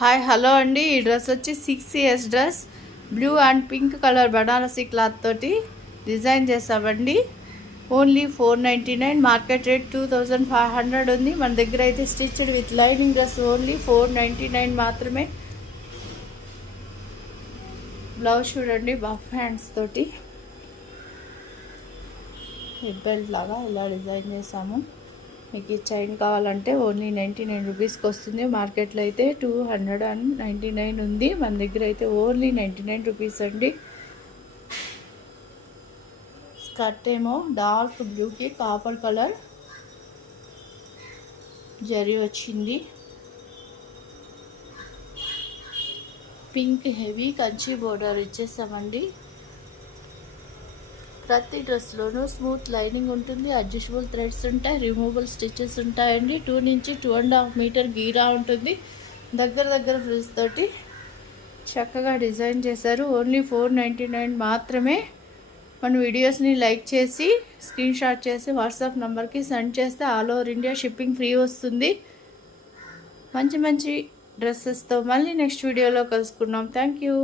Hi hello అండి. ఈ dress వచ్చి 6 years dress blue and pink colour Banarasi cloth తోటి డిజైన్ చేసామండి. ఓన్లీ 499, మార్కెట్ రేట్ 2500 ఉంది. మన దగ్గర అయితే stitched with lining dress only 499 మాత్రమే. బ్లౌజ్ చూడండి, బఫ్ హ్యాండ్స్ తోటి హెడ్ బెల్ట్ లాగా ఇలా డిజైన్ చేసాము. మీకు ఈ చైన్ కావాలంటే ఓన్లీ 99 రూపీస్కి వస్తుంది. మార్కెట్లో అయితే 299 ఉంది. మన దగ్గర అయితే ఓన్లీ 99 రూపీస్ అండి. స్కర్ట్ ఏమో డార్క్ బ్లూకి కాపర్ కలర్ జరీ వచ్చింది. పింక్ హెవీ కంచి బోర్డర్ ఇచ్చేసామండి. ప్రతి డ్రెస్లోనూ స్మూత్ లైనింగ్ ఉంటుంది, అడ్జస్టబుల్ థ్రెడ్స్ ఉంటాయి, రిమూవబుల్ స్టిచెస్ ఉంటాయండి. 2 నుంచి 2.5 మీటర్ గీరా ఉంటుంది. దగ్గర ఫ్రిల్స్ తోటి చక్కగా డిజైన్ చేశారు. ఓన్లీ 499 మాత్రమే. మన వీడియోస్ని లైక్ చేసి స్క్రీన్ షాట్ చేసి వాట్సాప్ నెంబర్కి సెండ్ చేస్తే all over India shipping free వస్తుంది. మంచి డ్రెస్సెస్తో మళ్ళీ నెక్స్ట్ వీడియోలో కలుసుకున్నాం. Thank you.